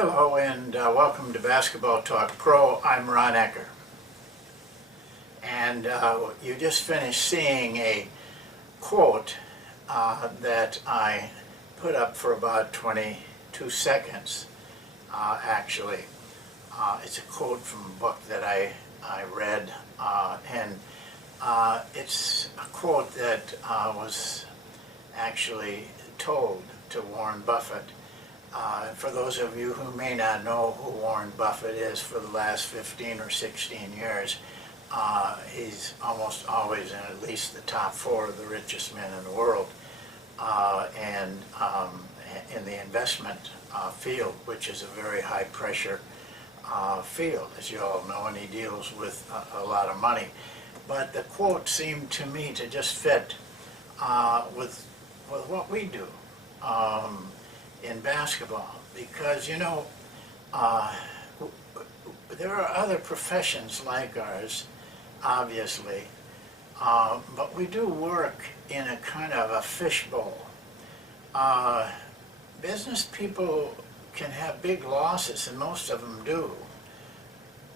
Hello and welcome to Basketball Talk Pro. I'm Ron Ekker. And you just finished seeing a quote that I put up for about 22 seconds, actually. It's a quote from a book that I read, and it's a quote that was actually told to Warren Buffett. For those of you who may not know who Warren Buffett is, for the last 15 or 16 years, he's almost always in at least the top 4 of the richest men in the world, and in the investment field, which is a very high pressure field, as you all know, and he deals with a lot of money. But the quote seemed to me to just fit with what we do in basketball, because there are other professions like ours, obviously, but we do work in a kind of a fishbowl. Business people can have big losses, and most of them do,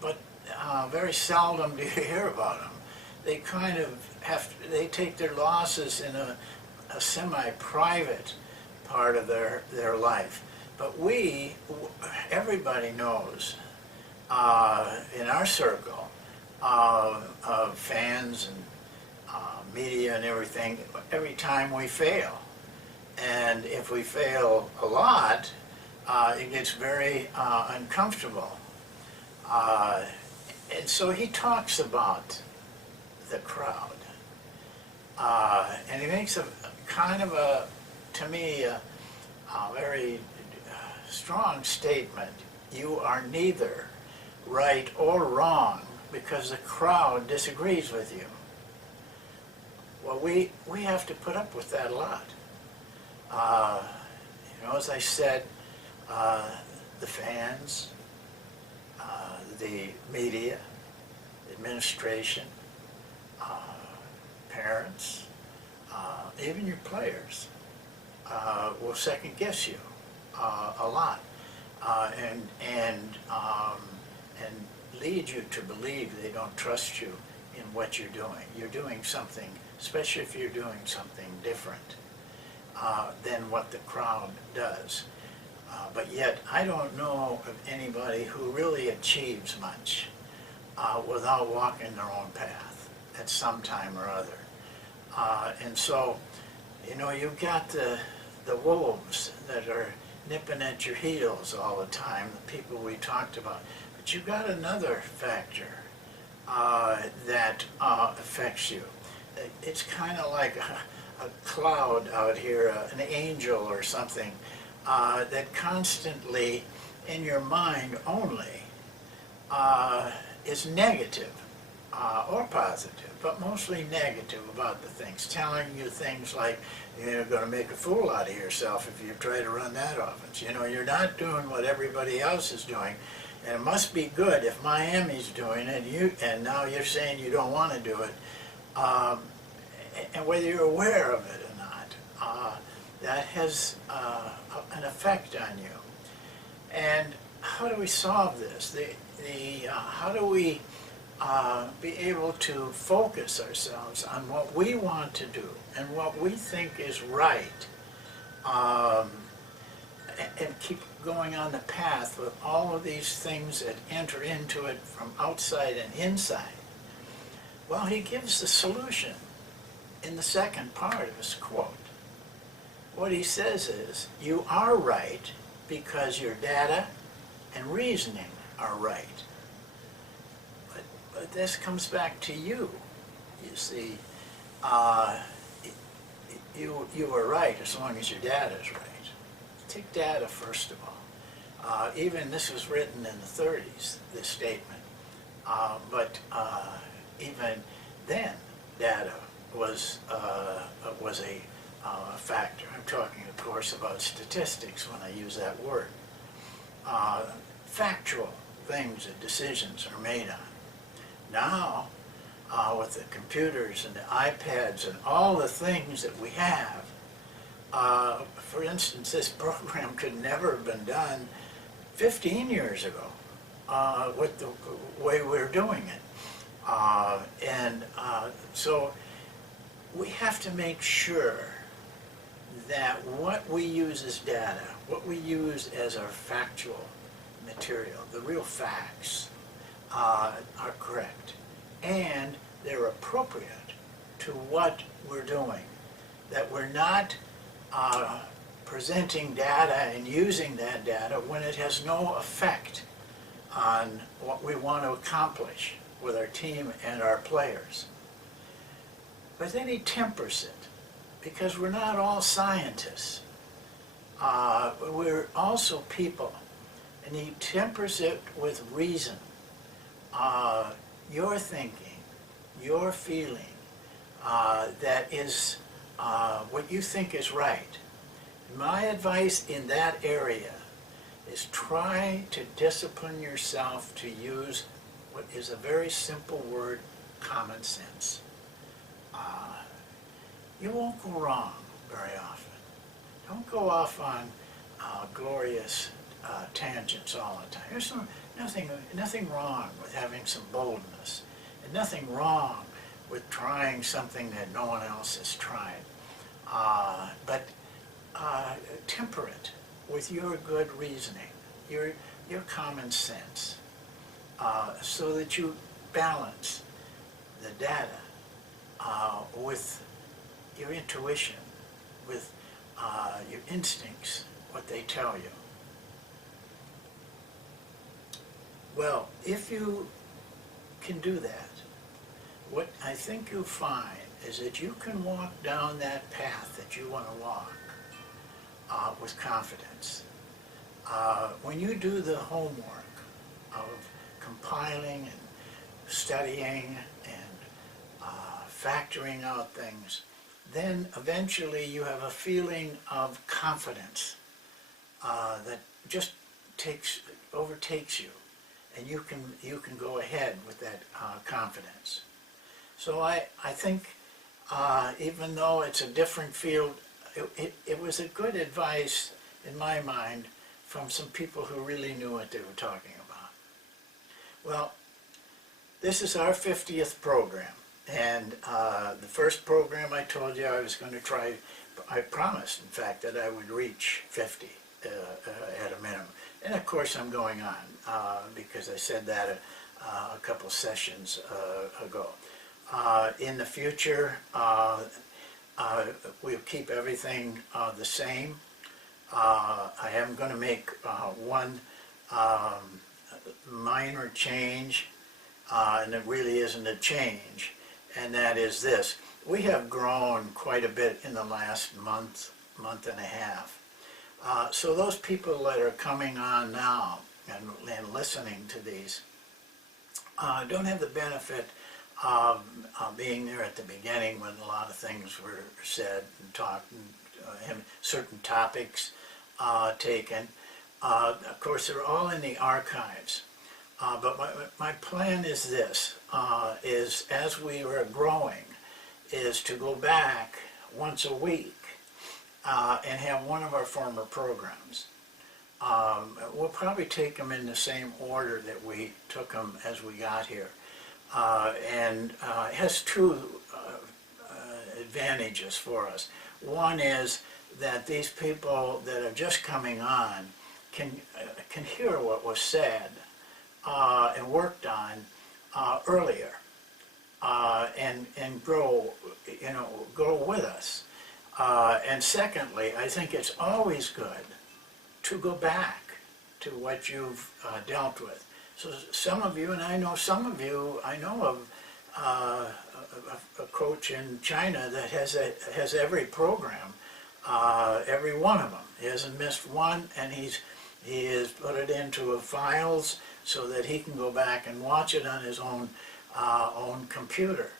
but very seldom do you hear about them. They kind of they take their losses in a semi-private part of their life. But everybody knows in our circle of fans and media and everything, every time we fail. And if we fail a lot, it gets very uncomfortable. And so he talks about the crowd. And he makes a kind of to me, a very strong statement. You are neither right or wrong because the crowd disagrees with you. Well, we have to put up with that a lot. As I said, the fans, the media, the administration, parents, even your players will second guess you a lot, and lead you to believe they don't trust you in what you're doing. You're doing something, especially if you're doing something different than what the crowd does. But yet, I don't know of anybody who really achieves much without walking their own path at some time or other. And so, you've got the wolves that are nipping at your heels all the time, the people we talked about. But you've got another factor that affects you. It's kind of like a cloud out here, an angel or something, that constantly, in your mind only, is negative or positive, but mostly negative about the things, telling you things like, you're going to make a fool out of yourself if you try to run that offense. You're not doing what everybody else is doing, and it must be good if Miami's doing it, and now you're saying you don't want to do it, and whether you're aware of it or not, that has an effect on you. And how do we solve this? How do we be able to focus ourselves on what we want to do and what we think is right, and keep going on the path with all of these things that enter into it from outside and inside? Well, he gives the solution in the second part of his quote. What he says is, you are right because your data and reasoning are right. But this comes back to you. You see, you are right as long as your data is right. Take data first of all. Even this was written in the 30s, this statement. But even then, data was a factor. I'm talking, of course, about statistics when I use that word. Factual things that decisions are made on. Now, with the computers and the iPads and all the things that we have, for instance, this program could never have been done 15 years ago with the way we're doing it. So we have to make sure that what we use as data, what we use as our factual material, the real facts, are correct, and they're appropriate to what we're doing, that we're not presenting data and using that data when it has no effect on what we want to accomplish with our team and our players. But then he tempers it, because we're not all scientists. We're also people, and he tempers it with reason. Your thinking, your feeling, that is what you think is right. My advice in that area is try to discipline yourself to use what is a very simple word, common sense. You won't go wrong very often. Don't go off on glorious tangents all the time. There's nothing wrong with having some boldness, and nothing wrong with trying something that no one else has tried. But temper it with your good reasoning, your common sense, so that you balance the data with your intuition, with your instincts, what they tell you. Well, if you can do that, what I think you'll find is that you can walk down that path that you want to walk with confidence. When you do the homework of compiling and studying and factoring out things, then eventually you have a feeling of confidence that just overtakes you, and you can go ahead with that confidence. So I think even though it's a different field, it was a good advice in my mind from some people who really knew what they were talking about. Well, this is our 50th program, and the first program I told you I was going to try, I promised in fact that I would reach 50 at a minimum. And of course I'm going on because I said that a couple sessions ago. In the future, we'll keep everything the same. I am going to make one minor change, and it really isn't a change, and that is this. We have grown quite a bit in the last month and a half. So those people that are coming on now and listening to these don't have the benefit of being there at the beginning when a lot of things were said and talked and certain topics taken. Of course, they're all in the archives. But my plan is this, is as we were growing, is to go back once a week and have one of our former programs. We'll probably take them in the same order that we took them as we got here. And it has two advantages for us. One is that these people that are just coming on can hear what was said and worked on earlier, and grow with us. And secondly, I think it's always good to go back to what you've dealt with. So some of you, and I know some of you, I know of a coach in China that has every program, every one of them. He hasn't missed one, and he has put it into files so that he can go back and watch it on his own computer.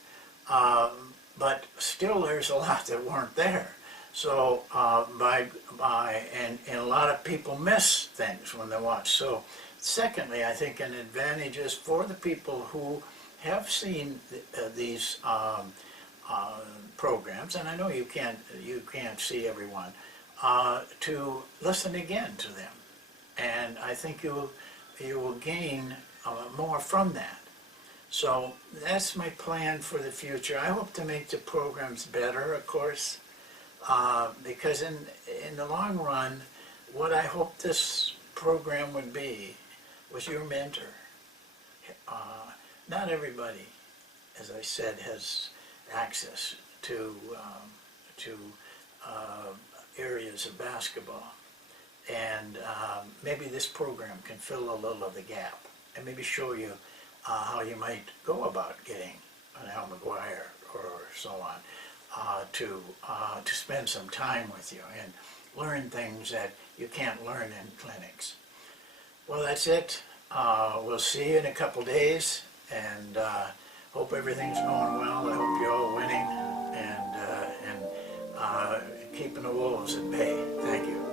But still, there's a lot that weren't there. So and a lot of people miss things when they watch. So secondly, I think an advantage is for the people who have seen these programs, and I know you can't see everyone, to listen again to them and I think you will gain more from that. So that's my plan for the future. I hope to make the programs better, of course, because in the long run, what I hope this program would be was your mentor. Not everybody, as I said, has access to areas of basketball, and maybe this program can fill a little of the gap and maybe show you how you might go about getting an Al McGuire or so on, to spend some time with you and learn things that you can't learn in clinics. Well, that's it. We'll see you in a couple days, and hope everything's going well. I hope you're all winning and keeping the wolves at bay. Thank you.